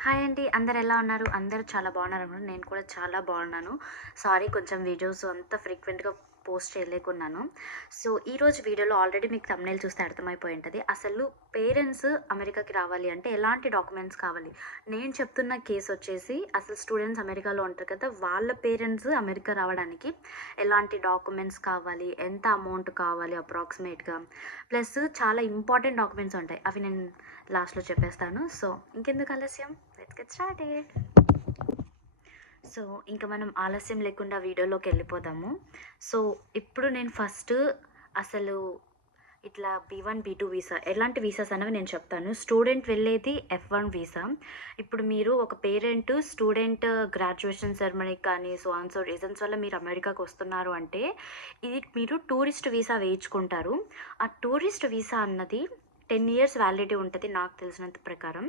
Hi అండి అందరు ఎలా ఉన్నారు? అందరూ చాలా బాగున్నారు అనుకుంటా నేను కూడా చాలా బాగున్నాను. సారీ కొంచెం వీడియోస్ అంత ఫ్రీక్వెంట్గా పోస్ట్ చేయలేకున్నాను. సో ఈరోజు వీడియోలో ఆల్రెడీ మీకు తమ్నేల్ చూస్తే అర్థమైపోయి ఉంటుంది. అసలు పేరెంట్స్ అమెరికాకి రావాలి అంటే ఎలాంటి డాక్యుమెంట్స్ కావాలి? నేను చెప్తున్న కేసు వచ్చేసి అసలు స్టూడెంట్స్ అమెరికాలో ఉంటారు కదా వాళ్ళ పేరెంట్స్ అమెరికా రావడానికి ఎలాంటి డాక్యుమెంట్స్ కావాలి? ఎంత అమౌంట్ కావాలి అప్రాక్సిమేట్గా? ప్లస్ చాలా ఇంపార్టెంట్ డాక్యుమెంట్స్ ఉంటాయి. అవి నేను లాస్ట్లో చెప్పేస్తాను. సో ఇంకెందుకు ఆలస్యం? లెట్స్ గెట్ స్టార్టెడ్ సో ఇంకా మనం ఆలస్యం లేకుండా వీడియోలోకి వెళ్ళిపోదాము. సో ఇప్పుడు నేను ఫస్ట్ అసలు ఇట్లా B one B two visa ఎలాంటి వీసాస్ అనేవి నేను చెప్తాను. స్టూడెంట్ వెళ్ళేది ఎఫ్ వన్ వీసా. ఇప్పుడు మీరు ఒక పేరెంట్ స్టూడెంట్ గ్రాడ్యుయేషన్ సెరమనీకి కానీ సో ఆన్ రీజన్స్ వల్ల మీరు అమెరికాకు వస్తున్నారు అంటే ఇది మీరు టూరిస్ట్ వీసా వేయించుకుంటారు. ఆ టూరిస్ట్ వీసా అన్నది టెన్ ఇయర్స్ వ్యాలిడిటీ ఉంటుంది నాకు తెలిసినంత ప్రకారం.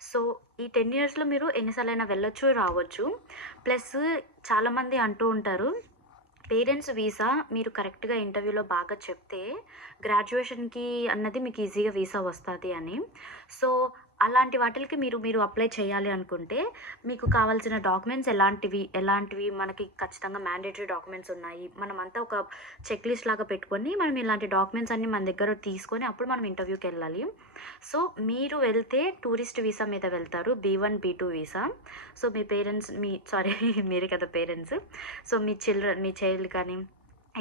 సో ఈ టెన్ ఇయర్స్లో మీరు ఎన్నిసార్లైనా వెళ్ళొచ్చు రావచ్చు. ప్లస్ చాలామంది అంటూ ఉంటారు పేరెంట్స్ వీసా మీరు కరెక్ట్గా ఇంటర్వ్యూలో బాగా చెప్తే గ్రాడ్యుయేషన్కి అన్నది మీకు ఈజీగా వీసా వస్తుంది అని. సో అలాంటి వాటికి మీరు మీరు అప్లై చేయాలి అనుకుంటే మీకు కావాల్సిన డాక్యుమెంట్స్ ఎలాంటివి ఎలాంటివి మనకి ఖచ్చితంగా మ్యాండేటరీ డాక్యుమెంట్స్ ఉన్నాయి. మనం అంతా ఒక చెక్ లిస్ట్ లాగా పెట్టుకొని మనం ఇలాంటి డాక్యుమెంట్స్ అన్ని మన దగ్గర తీసుకొని అప్పుడు మనం ఇంటర్వ్యూకి వెళ్ళాలి. సో మీరు వెళ్తే టూరిస్ట్ వీసా మీద వెళ్తారు B one B two visa so మీ పేరెంట్స్ మీ సారీ మీరే కదా పేరెంట్స్ సో మీ చిల్డ్రన్ మీ చైల్డ్ కానీ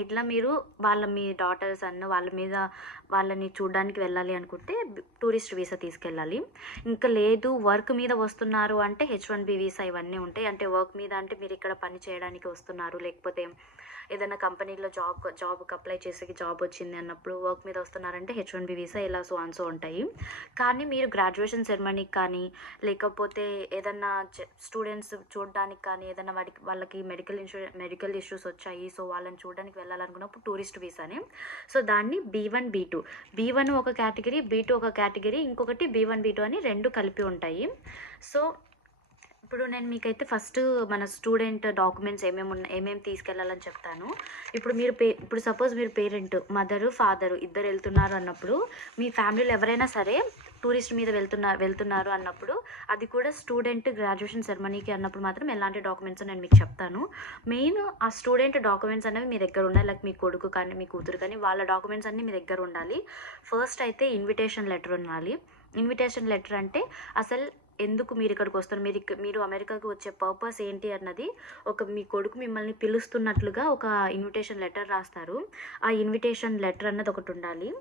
ఇట్లా మీరు వాళ్ళ మీ డాటర్స్ అన్న వాళ్ళ మీద వాళ్ళని చూడడానికి వెళ్ళాలి అనుకుంటే టూరిస్ట్ వీసా తీసుకెళ్ళాలి. ఇంకా లేదు వర్క్ మీద వస్తున్నారు అంటే హెచ్ వన్ బి వీసా ఇవన్నీ ఉంటాయి. అంటే వర్క్ మీద అంటే మీరు ఇక్కడ పని చేయడానికి వస్తున్నారు లేకపోతే ఏదైనా కంపెనీలో జాబ్ జాబ్కి అప్లై చేసి జాబ్ వచ్చింది అన్నప్పుడు వర్క్ మీద వస్తున్నారంటే హెచ్ వన్ బి వీసా ఇలా సో ఆన్సో ఉంటాయి. కానీ మీరు గ్రాడ్యుయేషన్ సెరమనీకి కానీ లేకపోతే ఏదన్నా స్టూడెంట్స్ చూడడానికి కానీ ఏదైనా వాడికి వాళ్ళకి మెడికల్ ఇన్సూరెన్స్ మెడికల్ ఇష్యూస్ వచ్చాయి సో వాళ్ళని చూడడానికి వెళ్ళాలనుకున్నప్పుడు టూరిస్ట్ వీసానే. సో దాన్ని B one B two B one ఒక కేటగిరీ బీ టూ ఒక కేటగిరీ ఇంకొకటి బీ వన్ బీ టూ అని రెండు కలిపి ఉంటాయి. సో ఇప్పుడు నేను మీకైతే ఫస్ట్ మన స్టూడెంట్ డాక్యుమెంట్స్ ఏమేమి ఉన్నాయి ఏమేమి తీసుకెళ్ళాలని చెప్తాను. ఇప్పుడు మీరు పే ఇప్పుడు సపోజ్ మీరు పేరెంట్ మదరు ఫాదరు ఇద్దరు వెళ్తున్నారు అన్నప్పుడు మీ ఫ్యామిలీలో ఎవరైనా సరే టూరిస్ట్ మీద వెళ్తున్నారు వెళ్తున్నారు అన్నప్పుడు అది కూడా స్టూడెంట్ గ్రాడ్యుయేషన్ సెరమనీకి అన్నప్పుడు మాత్రం ఎలాంటి డాక్యుమెంట్స్ నేను మీకు చెప్తాను. మెయిన్ ఆ స్టూడెంట్ డాక్యుమెంట్స్ అనేవి మీ దగ్గర ఉండాలి. లైక్ మీ కొడుకు కానీ మీ కూతురు కానీ వాళ్ళ డాక్యుమెంట్స్ అన్నీ మీ దగ్గర ఉండాలి. ఫస్ట్ అయితే ఇన్విటేషన్ లెటర్ ఉండాలి. ఇన్విటేషన్ లెటర్ అంటే అసలు ఎందుకు మీరు ఇక్కడికి వస్తారు? మీరు మీరు అమెరికాకి వచ్చే పర్పస్ ఏంటి అన్నది ఒక మీ కొడుకు మిమ్మల్ని పిలుస్తున్నట్లుగా ఒక ఇన్విటేషన్ లెటర్ రాస్తారు. ఆ ఇన్విటేషన్ లెటర్ అన్నది ఒకటి ఉండాలి.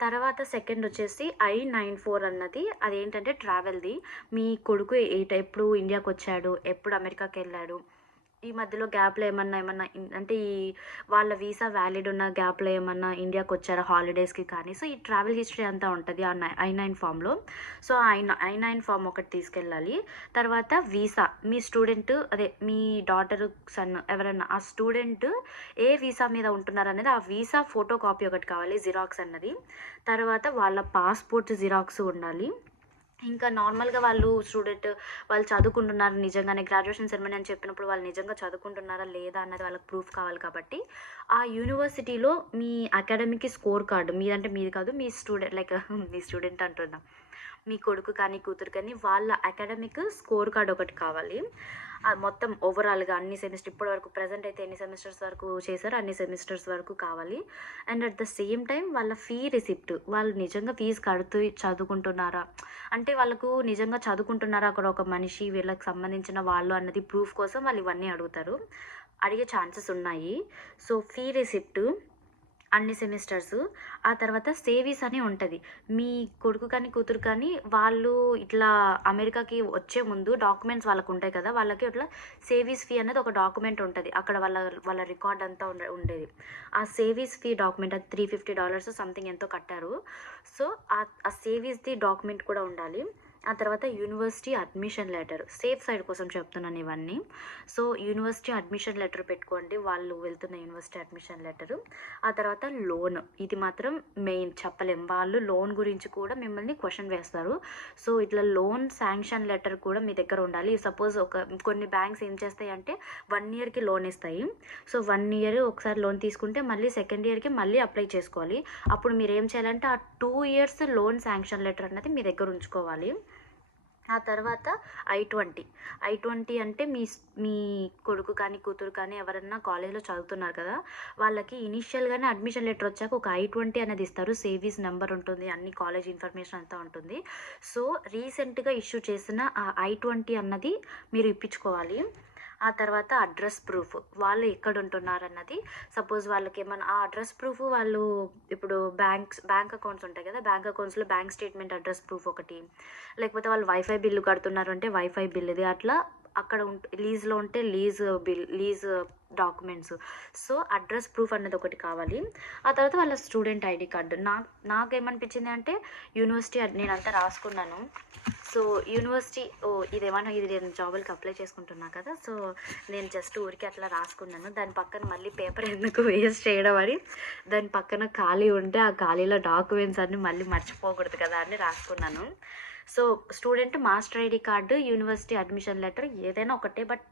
తర్వాత సెకండ్ వచ్చేసి ఐ నైన్ ఫోర్ అన్నది. అదేంటంటే ట్రావెల్ది. మీ కొడుకు ఎప్పుడు ఇండియాకి వచ్చాడు? ఎప్పుడు అమెరికాకి వెళ్ళాడు? ఈ మధ్యలో గ్యాప్లో ఏమన్నా ఏమన్నా అంటే ఈ వాళ్ళ వీసా వ్యాలిడ్ ఉన్న గ్యాప్లో ఏమన్నా ఇండియాకి వచ్చారా హాలిడేస్కి కానీ? సో ఈ ట్రావెల్ హిస్టరీ అంతా ఉంటుంది ఆ నై ఐ నైన్ ఫామ్లో. So I I nine form ఒకటి తీసుకెళ్ళాలి. తర్వాత వీసా మీ స్టూడెంట్ అదే మీ డాటర్ సన్ ఎవరైనా ఆ స్టూడెంట్ ఏ వీసా మీద ఉంటున్నారు అనేది ఆ వీసా ఫోటో కాపీ ఒకటి కావాలి జిరాక్స్ అన్నది. తర్వాత వాళ్ళ పాస్పోర్ట్ జిరాక్స్ ఉండాలి. ఇంకా నార్మల్గా వాళ్ళు స్టూడెంట్ వాళ్ళు చదువుకుంటున్నారు నిజంగానే గ్రాడ్యుయేషన్ సెరమనీ అని చెప్పినప్పుడు వాళ్ళు నిజంగా చదువుకుంటున్నారా లేదా అన్నది వాళ్ళకి ప్రూఫ్ కావాలి కాబట్టి ఆ యూనివర్సిటీలో మీ అకాడమిక్ స్కోర్ కార్డు మీదంటే మీది కాదు మీ స్టూడెంట్ లైక్ మీ స్టూడెంట్ అంటున్నాం. మీ కొడుకు కానీ కూతురు కానీ వాళ్ళ అకాడమిక్ స్కోర్ కార్డ్ ఒకటి కావాలి. మొత్తం ఓవరాల్గా అన్ని సెమిస్టర్ ఇప్పటి వరకు ప్రజెంట్ అయితే ఎన్ని సెమిస్టర్స్ వరకు చేశారో అన్ని సెమిస్టర్స్ వరకు కావాలి. And at the same time వాళ్ళ ఫీ రిసిప్ట్ వాళ్ళు నిజంగా ఫీజు కడుతూ చదువుకుంటున్నారా? అంటే వాళ్ళకు నిజంగా చదువుకుంటున్నారా అక్కడ ఒక మనిషి వీళ్ళకి సంబంధించిన వాళ్ళు అన్నది ప్రూఫ్ కోసం వాళ్ళు ఇవన్నీ అడుగుతారు. అడిగే ఛాన్సెస్ ఉన్నాయి. సో ఫీ రిసిప్ట్ అన్ని సెమిస్టర్స్. ఆ తర్వాత సేవీస్ అని ఉంటుంది. మీ కొడుకు కానీ కూతురు కానీ వాళ్ళు ఇట్లా అమెరికాకి వచ్చే ముందు డాక్యుమెంట్స్ వాళ్ళకు ఉంటాయి కదా వాళ్ళకి ఇట్లా సేవీస్ ఫీ అనేది ఒక డాక్యుమెంట్ ఉంటుంది. అక్కడ వాళ్ళ వాళ్ళ రికార్డ్ అంతా ఉండే ఉండేది. ఆ సేవీస్ ఫీ డాక్యుమెంట్ అది త్రీ ఫిఫ్టీ డాలర్స్ సంథింగ్ ఎంతో కట్టారు. సో ఆ ఆ సేవీస్ది డాక్యుమెంట్ కూడా ఉండాలి. ఆ తర్వాత university admission letter. Safe side కోసం చెప్తున్నాను ఇవన్నీ. సో యూనివర్సిటీ అడ్మిషన్ లెటర్ పెట్టుకోండి. వాళ్ళు వెళ్తున్న యూనివర్సిటీ అడ్మిషన్ లెటరు. ఆ తర్వాత లోన్. ఇది మాత్రం మెయిన్. చెప్పలేం. వాళ్ళు లోన్ గురించి కూడా మిమ్మల్ని క్వశ్చన్ వేస్తారు. సో ఇట్లా లోన్ శాంక్షన్ లెటర్ కూడా మీ దగ్గర ఉండాలి. సపోజ్ ఒక కొన్ని బ్యాంక్స్ ఏం చేస్తాయి అంటే వన్ ఇయర్కి లోన్ ఇస్తాయి. సో వన్ ఇయర్ ఒకసారి లోన్ తీసుకుంటే మళ్ళీ సెకండ్ ఇయర్కి మళ్ళీ అప్లై చేసుకోవాలి. అప్పుడు మీరు ఏం చేయాలంటే ఆ two years loan sanction letter అన్నది మీ దగ్గర ఉంచుకోవాలి. ఆ తర్వాత ఐ ట్వంటీ. ఐ ట్వంటీ అంటే మీ మీ కొడుకు కానీ కూతురు కానీ ఎవరన్నా కాలేజ్లో చదువుతున్నారు కదా వాళ్ళకి ఇనిషియల్గానే అడ్మిషన్ లెటర్ వచ్చాక ఒక ఐ ట్వంటీ అనేది ఇస్తారు. సేవీస్ నెంబర్ ఉంటుంది అన్ని కాలేజ్ ఇన్ఫర్మేషన్ అంతా ఉంటుంది. సో రీసెంట్గా ఇష్యూ చేసిన ఆ ఐ ట్వంటీ అన్నది మీరు ఇప్పించుకోవాలి. ఆ తర్వాత అడ్రస్ ప్రూఫ్. వాళ్ళు ఎక్కడ ఉంటున్నారు అన్నది సపోజ్ వాళ్ళకి ఏమైనా ఆ అడ్రస్ ప్రూఫ్ వాళ్ళు ఇప్పుడు బ్యాంక్స్ బ్యాంక్ అకౌంట్స్ ఉంటాయి కదా బ్యాంక్ అకౌంట్స్లో బ్యాంక్ స్టేట్మెంట్ అడ్రస్ ప్రూఫ్ ఒకటి. లేకపోతే వాళ్ళు వైఫై బిల్లు కడుతున్నారు అంటే వైఫై బిల్ ఇది అట్లా అక్కడ ఉంటే లీజ్లో ఉంటే lease bill lease documents. So address proof అనేది ఒకటి కావాలి. ఆ తర్వాత వాళ్ళ స్టూడెంట్ ఐడి కార్డు. నా నాకేమనిపించింది అంటే యూనివర్సిటీ అడ్- నేను అంతా రాసుకున్నాను. సో యూనివర్సిటీ ఓ ఇదేమన్నా ఇది నేను జాబులకి అప్లై చేసుకుంటున్నా కదా సో నేను జస్ట్ ఊరికి అట్లా రాసుకున్నాను. దాని పక్కన మళ్ళీ పేపర్ ఎందుకు వేస్ట్ చేయడం అని దాని పక్కన ఖాళీ ఉంటే ఆ ఖాళీలో డాక్యుమెంట్స్ అన్నీ మళ్ళీ మర్చిపోకూడదు కదా అని రాసుకున్నాను. So student master ID card university admission letter ఏదైనా ఒకటే బట్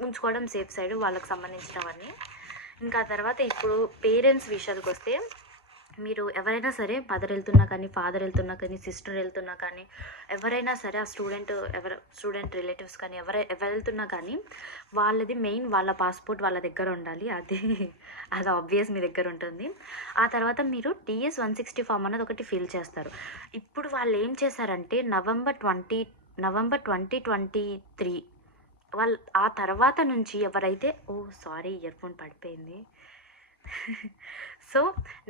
ఉంచుకోవడం సేఫ్ సైడ్ వాళ్ళకి సంబంధించినవన్నీ. ఇంకా తర్వాత ఇప్పుడు పేరెంట్స్ విషయాలకు వస్తే మీరు ఎవరైనా సరే మదర్ వెళ్తున్నా కానీ ఫాదర్ వెళ్తున్నా కానీ సిస్టర్ వెళ్తున్నా కానీ ఎవరైనా సరే ఆ స్టూడెంట్ ఎవరు స్టూడెంట్ రిలేటివ్స్ కానీ ఎవరు ఎవరు వెళ్తున్నా కానీ వాళ్ళది మెయిన్ వాళ్ళ పాస్పోర్ట్ వాళ్ళ దగ్గర ఉండాలి. అది అది ఆబ్వియస్ మీ దగ్గర ఉంటుంది. ఆ తర్వాత మీరు టీఎస్ వన్ సిక్స్టీ ఫామ్ అన్నది ఒకటి ఫిల్ చేస్తారు. ఇప్పుడు వాళ్ళు ఏం చేశారంటే November twenty November twenty twenty three వాళ్ళు ఆ తర్వాత నుంచి ఎవరైతే ఓ సారీ ఇయర్ ఫోన్ పడిపోయింది. సో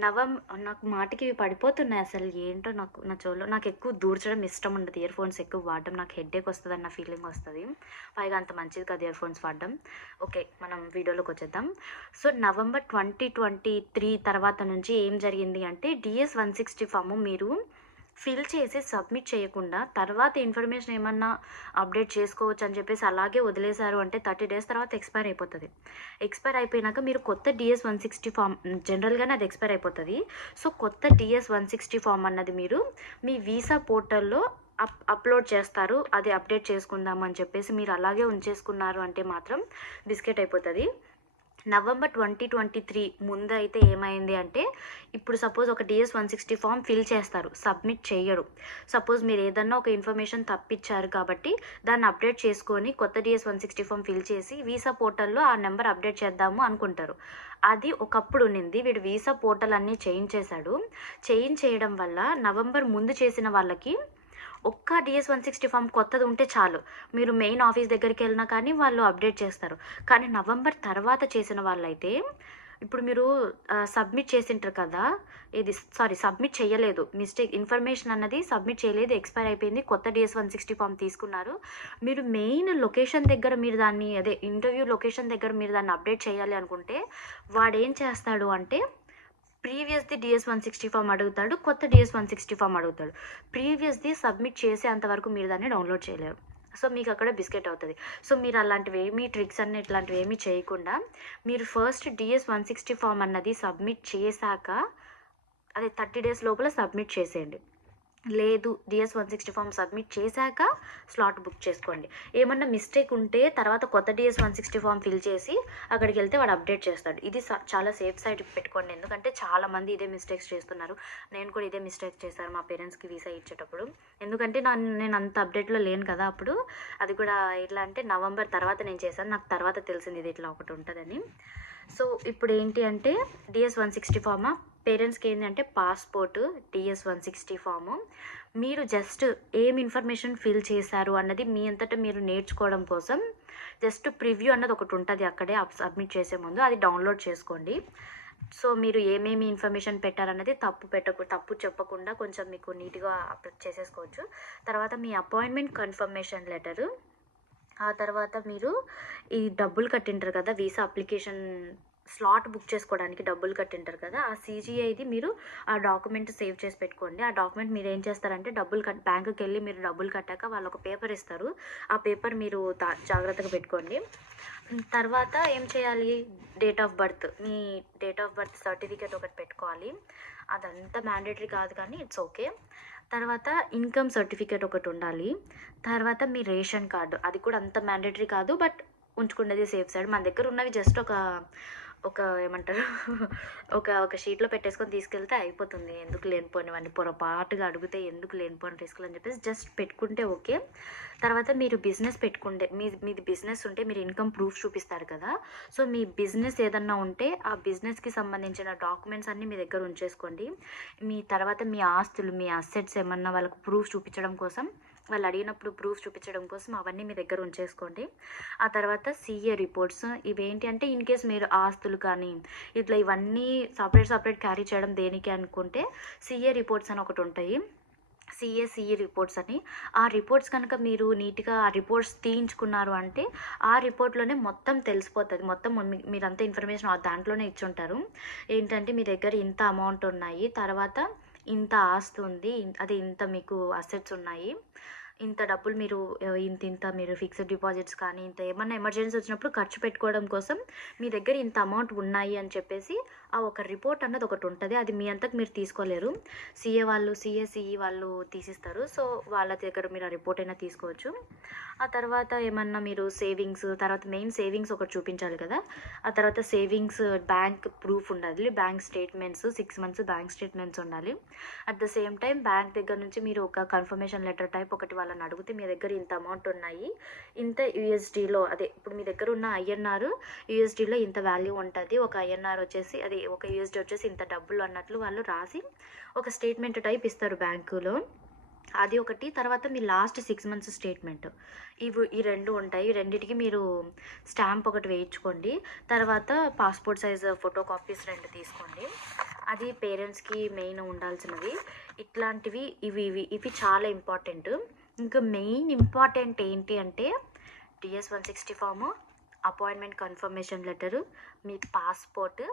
నవం నాకు మాటికి ఇవి పడిపోతున్నాయి అసలు. ఏంటో నాకు నా చెవులో నాకు ఎక్కువ దూర్చడం ఇష్టం ఉండదు. ఇయర్ ఫోన్స్ ఎక్కువ వాడడం నాకు హెడ్ఏక్ వస్తుంది అన్న ఫీలింగ్ వస్తుంది. పైగా అంత మంచిది కాదు ఇయర్ ఫోన్స్ వాడడం. ఓకే మనం వీడియోలోకి వచ్చేద్దాం. So November twenty twenty three తర్వాత నుంచి ఏం జరిగింది అంటే డిఎస్ వన్ సిక్స్టీ ఫామ్ మీరు ఫిల్ చేసి సబ్మిట్ చేయకుండా తర్వాత ఇన్ఫర్మేషన్ ఏమన్నా అప్డేట్ చేసుకోవచ్చు అని చెప్పేసి అలాగే వదిలేశారు అంటే థర్టీ డేస్ తర్వాత ఎక్స్పైర్ అయిపోతుంది. ఎక్స్పైర్ అయిపోయినాక మీరు కొత్త డిఎస్ వన్ సిక్స్టీ ఫామ్ జనరల్గానే అది ఎక్స్పైర్ అయిపోతుంది. సో కొత్త డిఎస్ వన్ సిక్స్టీ ఫామ్ అన్నది మీరు మీ వీసా పోర్టల్లో అప్ అప్లోడ్ చేస్తారు అది అప్డేట్ చేసుకుందాం అని చెప్పేసి మీరు అలాగే ఉంచేసుకున్నారు అంటే మాత్రం బిస్కెట్ అయిపోతుంది. నవంబర్ ట్వంటీ ట్వంటీ త్రీ ముందు అయితే ఏమైంది అంటే ఇప్పుడు సపోజ్ ఒక DS one sixty form fill చేస్తారు సబ్మిట్ చేయరు సపోజ్ మీరు ఏదన్నా ఒక ఇన్ఫర్మేషన్ తప్పించారు కాబట్టి దాన్ని అప్డేట్ చేసుకొని కొత్త DS one sixty form fill చేసి వీసా పోర్టల్లో ఆ నెంబర్ అప్డేట్ చేద్దాము అనుకుంటారు. అది ఒకప్పుడు ఉన్నింది వీడు వీసా పోర్టల్ అన్నీ చేయించేశాడు. చేశాడు చేంజ్ చేయడం వల్ల నవంబర్ ముందు చేసిన వాళ్ళకి ఒక్క డిఎస్ వన్ సిక్స్టీ ఫామ్ కొత్తది ఉంటే చాలు. మీరు మెయిన్ ఆఫీస్ దగ్గరికి వెళ్ళినా కానీ వాళ్ళు అప్డేట్ చేస్తారు. కానీ నవంబర్ తర్వాత చేసిన వాళ్ళైతే ఇప్పుడు మీరు సబ్మిట్ చేసింటారు కదా ఇది సారీ సబ్మిట్ చేయలేదు. మిస్టేక్ ఇన్ఫర్మేషన్ అన్నది సబ్మిట్ చేయలేదు ఎక్స్పైర్ అయిపోయింది కొత్త డిఎస్ వన్ సిక్స్టీ ఫామ్ తీసుకున్నారు. మీరు మెయిన్ లొకేషన్ దగ్గర మీరు దాన్ని అదే ఇంటర్వ్యూ లొకేషన్ దగ్గర మీరు దాన్ని అప్డేట్ చేయాలి అనుకుంటే వాడు ఏం చేస్తాడు అంటే ప్రీవియస్ది డిఎస్ వన్ సిక్స్టీ ఫామ్ అడుగుతాడు కొత్త డిఎస్ వన్ సిక్స్టీ ఫామ్ అడుగుతాడు. ప్రీవియస్ది సబ్మిట్ చేసేంత వరకు మీరు దాన్ని డౌన్లోడ్ చేయలేరు. సో మీకు అక్కడ బిస్కెట్ అవుతుంది. సో మీరు అలాంటివి ఏమీ ట్రిక్స్ అన్ని ఇట్లాంటివి ఏమీ చేయకుండా మీరు first DS one sixty form అన్నది సబ్మిట్ చేశాక అదే థర్టీ డేస్ లోపల సబ్మిట్ చేసేయండి. లేదు DS one sixty form submit చేశాక స్లాట్ బుక్ చేసుకోండి. ఏమన్నా మిస్టేక్ ఉంటే తర్వాత కొత్త DS one sixty form fill చేసి అక్కడికి వెళ్తే వాడు అప్డేట్ చేస్తాడు. ఇది చాలా సేఫ్ సైడ్ పెట్టుకోండి. ఎందుకంటే చాలామంది ఇదే మిస్టేక్స్ చేస్తున్నారు. నేను కూడా ఇదే మిస్టేక్ చేశాను మా పేరెంట్స్కి వీసా ఇచ్చేటప్పుడు. ఎందుకంటే నా నేను అంత అప్డేట్లో లేను కదా అప్పుడు. అది కూడా ఎట్లా అంటే నవంబర్ తర్వాత నేను చేశాను. నాకు తర్వాత తెలిసింది ఇది ఇట్లా ఒకటి ఉంటుందని. సో ఇప్పుడు ఏంటి అంటే డిఎస్ వన్ సిక్స్టీ ఫామా పేరెంట్స్కి ఏంటంటే passport DS one sixty form. మీరు జస్ట్ ఏం ఇన్ఫర్మేషన్ ఫిల్ చేశారు అన్నది మీ అంతటా మీరు నేర్చుకోవడం కోసం జస్ట్ ప్రివ్యూ అన్నది ఒకటి ఉంటుంది అక్కడే సబ్మిట్ చేసే ముందు అది డౌన్లోడ్ చేసుకోండి. సో మీరు ఏమేమి ఇన్ఫర్మేషన్ పెట్టారన్నది తప్పు పెట్టకు తప్పు చెప్పకుండా కొంచెం మీకు నీట్గా చేసేసుకోవచ్చు. తర్వాత మీ అపాయింట్మెంట్ కన్ఫర్మేషన్ లెటరు. ఆ తర్వాత మీరు ఈ డబ్బులు కట్టింటారు కదా వీసా అప్లికేషన్ స్లాట్ బుక్ చేసుకోవడానికి డబ్బులు కట్టింటారు కదా ఆ సీజీఐది మీరు ఆ డాక్యుమెంట్ సేవ్ చేసి పెట్టుకోండి. ఆ డాక్యుమెంట్ మీరు ఏం చేస్తారంటే డబ్బులు కట్ బ్యాంకుకి వెళ్ళి మీరు డబ్బులు కట్టాక వాళ్ళు ఒక పేపర్ ఇస్తారు. ఆ పేపర్ మీరు జాగ్రత్తగా పెట్టుకోండి. తర్వాత ఏం చేయాలి? డేట్ ఆఫ్ బర్త్ మీ డేట్ ఆఫ్ బర్త్ సర్టిఫికేట్ ఒకటి పెట్టుకోవాలి. అదంతా మ్యాండేటరీ కాదు కానీ ఇట్స్ ఓకే. తర్వాత ఇన్కమ్ సర్టిఫికేట్ ఒకటి ఉండాలి. తర్వాత మీ రేషన్ కార్డు అది కూడా అంత మ్యాండేటరీ కాదు బట్ ఉంచుకున్నది సేఫ్ సైడ్. మన దగ్గర ఉన్నవి జస్ట్ ఒక ఒక ఏమంటారు? ఒక ఒక షీట్లో పెట్టేసుకొని తీసుకెళ్తే అయిపోతుంది. ఎందుకు లేనిపోనివన్నీ పొరపాటుగా అడిగితే ఎందుకు లేనిపోని రిస్క్లు అని చెప్పేసి జస్ట్ పెట్టుకుంటే ఓకే. తర్వాత మీరు బిజినెస్ పెట్టుకుంటే మీ మీది బిజినెస్ ఉంటే మీరు ఇన్కమ్ ప్రూఫ్ చూపిస్తారు కదా. సో మీ బిజినెస్ ఏదన్నా ఉంటే ఆ బిజినెస్కి సంబంధించిన డాక్యుమెంట్స్ అన్నీ మీ దగ్గర ఉంచేసుకోండి. మీ తర్వాత మీ ఆస్తులు మీ అసెట్స్ ఏమన్నా వాళ్ళకు ప్రూఫ్ చూపించడం కోసం వాళ్ళు అడిగినప్పుడు ప్రూఫ్ చూపించడం కోసం అవన్నీ మీ దగ్గర ఉంచేసుకోండి. ఆ తర్వాత సీఏ రిపోర్ట్స్ ఇవేంటి అంటే ఇన్ కేస్ మీరు ఆస్తులు కానీ ఇట్లా ఇవన్నీ సపరేట్ సపరేట్ క్యారీ చేయడం దేనికి అనుకుంటే సీఏ రిపోర్ట్స్ అని ఒకటి ఉంటాయి. సిఏసిఈ రిపోర్ట్స్ అని. ఆ రిపోర్ట్స్ కనుక మీరు నీట్గా ఆ రిపోర్ట్స్ తీయించుకున్నారు అంటే ఆ రిపోర్ట్లోనే మొత్తం తెలిసిపోతుంది. మొత్తం మీరంతా ఇన్ఫర్మేషన్ దాంట్లోనే దాంట్లోనే ఇచ్చుంటారు. ఏంటంటే మీ దగ్గర ఇంత అమౌంట్ ఉన్నాయి. తర్వాత ఇంత ఆస్తి ఉంది అదే ఇంత మీకు అసెట్స్ ఉన్నాయి ఇంత డబ్బులు మీరు ఇంత ఇంత మీరు ఫిక్స్డ్ డిపాజిట్స్ కానీ ఇంత ఏమన్నా ఎమర్జెన్సీ వచ్చినప్పుడు ఖర్చు పెట్టుకోవడం కోసం మీ దగ్గర ఇంత అమౌంట్ ఉన్నాయి అని చెప్పేసి ఆ ఒక రిపోర్ట్ అన్నది ఒకటి ఉంటుంది. అది మీ అంతకు మీరు తీసుకోలేరు. సిఏ వాళ్ళు సిఏసిఈ వాళ్ళు తీసిస్తారు. సో వాళ్ళ దగ్గర మీరు ఆ రిపోర్ట్ అయినా తీసుకోవచ్చు. ఆ తర్వాత ఏమన్నా మీరు సేవింగ్స్ తర్వాత మెయిన్ సేవింగ్స్ ఒకటి చూపించాలి కదా. ఆ తర్వాత సేవింగ్స్ బ్యాంక్ ప్రూఫ్ ఉండాలి. Bank statements six months bank statements ఉండాలి. At the same time bank దగ్గర నుంచి మీరు ఒక కన్ఫర్మేషన్ లెటర్ టైప్ ఒకటి వాళ్ళని అడిగితే మీ దగ్గర ఇంత అమౌంట్ ఉన్నాయి. ఇంత యూఎస్డీలో అదే ఇప్పుడు మీ దగ్గర ఉన్న ఐఎన్ఆర్ యూఎస్డీలో ఇంత వాల్యూ ఉంటుంది. ఒక ఐఎన్ఆర్ వచ్చేసి అది ఒక యూఎస్డీ వచ్చేసి ఇంత డబ్బులు అన్నట్లు వాళ్ళు రాసి ఒక స్టేట్మెంట్ టైప్ ఇస్తారు బ్యాంకులో అది ఒకటి తర్వాత మీ లాస్ట్ సిక్స్ మంత్స్ స్టేట్మెంట్ ఇవి ఈ రెండు ఉంటాయి. ఈ మీరు స్టాంప్ ఒకటి వేయించుకోండి. తర్వాత పాస్పోర్ట్ సైజ్ ఫోటో కాపీస్ రెండు తీసుకోండి. అది పేరెంట్స్కి మెయిన్ ఉండాల్సినవి. ఇట్లాంటివి ఇవి ఇవి ఇవి చాలా ఇంపార్టెంట్ ఇంకా మెయిన్ ఇంపార్టెంట్ ఏంటి అంటే DS one sixty form appointment confirmation letter మీ పాస్పోర్ట్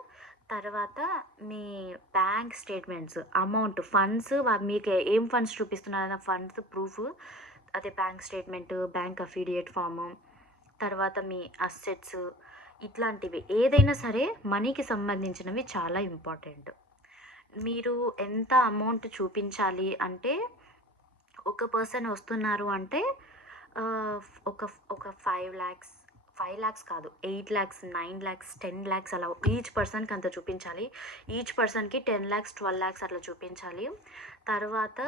తర్వాత మీ బ్యాంక్ స్టేట్మెంట్స్ అమౌంట్ ఫండ్స్ మీకు ఏం ఫండ్స్ చూపిస్తున్నారన్న ఫండ్స్ ప్రూఫ్ అదే bank statement bank affidavit form తర్వాత మీ అసెట్స్ ఇట్లాంటివి. ఏదైనా సరే మనీకి సంబంధించినవి చాలా ఇంపార్టెంట్. మీరు ఎంత అమౌంట్ చూపించాలి అంటే ఒక పర్సన్ వస్తున్నారు అంటే ఒక ఒక ఫైవ్ ల్యాక్స్ ఫైవ్ ల్యాక్స్ కాదు eight lakhs nine lakhs ten lakhs అలా ఈచ్ పర్సన్కి అంత చూపించాలి. ఈచ్ పర్సన్కి టెన్ ల్యాక్స్ ట్వెల్వ్ ల్యాక్స్ అట్లా చూపించాలి. తర్వాత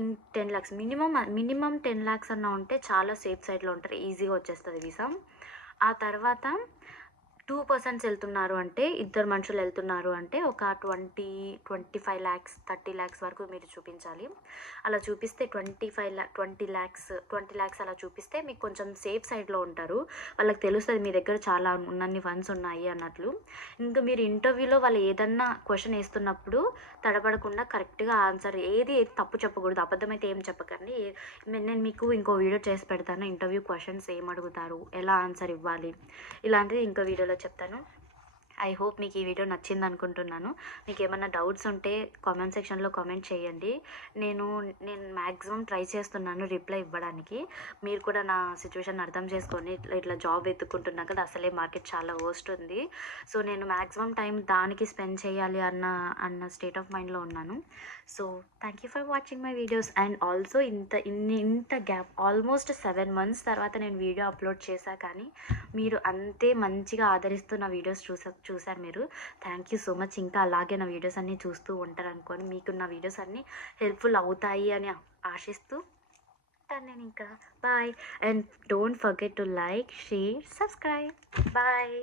in ten lakhs minimum minimum ten lakhs అన్న ఉంటే చాలా సేఫ్ సైడ్లో ఉంటారు ఈజీగా వచ్చేస్తుంది వీసా. ఆ తర్వాత టూ పర్సన్స్ వెళ్తున్నారు అంటే ఇద్దరు మనుషులు వెళ్తున్నారు అంటే ఒక twenty twenty five lakhs thirty lakhs వరకు మీరు చూపించాలి. అలా చూపిస్తే twenty five lakh twenty lakhs twenty lakhs అలా చూపిస్తే మీకు కొంచెం సేఫ్ సైడ్లో ఉంటారు. వాళ్ళకి తెలుస్తుంది మీ దగ్గర చాలా ఉన్నన్ని ఫండ్స్ ఉన్నాయి అన్నట్లు. ఇంకా మీరు ఇంటర్వ్యూలో వాళ్ళు ఏదన్నా క్వశ్చన్ వేస్తున్నప్పుడు తడబడకుండా కరెక్ట్గా ఆన్సర్ ఏది ఏది తప్పు చెప్పకూడదు అబద్ధమైతే ఏం చెప్పకండి. ఏ- నేను మీకు ఇంకో వీడియో చేసి పెడతాను. ఇంటర్వ్యూ క్వశ్చన్స్ ఏం అడుగుతారు ఎలా ఆన్సర్ ఇవ్వాలి ఇలాంటిది ఇంకో వీడియోలో చెప్తాను. ఐ హోప్ మీకు ఈ వీడియో నచ్చింది అనుకుంటున్నాను. మీకు ఏమైనా డౌట్స్ ఉంటే కామెంట్ సెక్షన్లో కామెంట్ చేయండి. నేను నేను మ్యాక్సిమం ట్రై చేస్తున్నాను రిప్లై ఇవ్వడానికి. మీరు కూడా నా సిచ్యువేషన్ అర్థం చేసుకొని ఇట్లా ఇట్లా జాబ్ ఎత్తుకుంటున్నా కదా అసలే మార్కెట్ చాలా వర్స్ట్ ఉంది. సో నేను మ్యాక్సిమం టైం దానికి స్పెండ్ చేయాలి అన్న అన్న స్టేట్ ఆఫ్ మైండ్లో ఉన్నాను. So thank you for watching my videos and also ఇంత ఇన్ని ఇంత గ్యాప్ ఆల్మోస్ట్ సెవెన్ మంత్స్ తర్వాత నేను వీడియో అప్లోడ్ చేశా కానీ మీరు అంతే మంచిగా ఆదరిస్తున్న వీడియోస్ చూసా చూసారు మీరు. థ్యాంక్ యూ సో మచ్ ఇంకా అలాగే నా వీడియోస్ అన్నీ చూస్తూ ఉంటారు అనుకోని మీకు నా వీడియోస్ అన్నీ హెల్ప్ఫుల్ అవుతాయి అని ఆశిస్తూ ఉంటాను నేను ఇంకా. Bye and don't forget to like share subscribe bye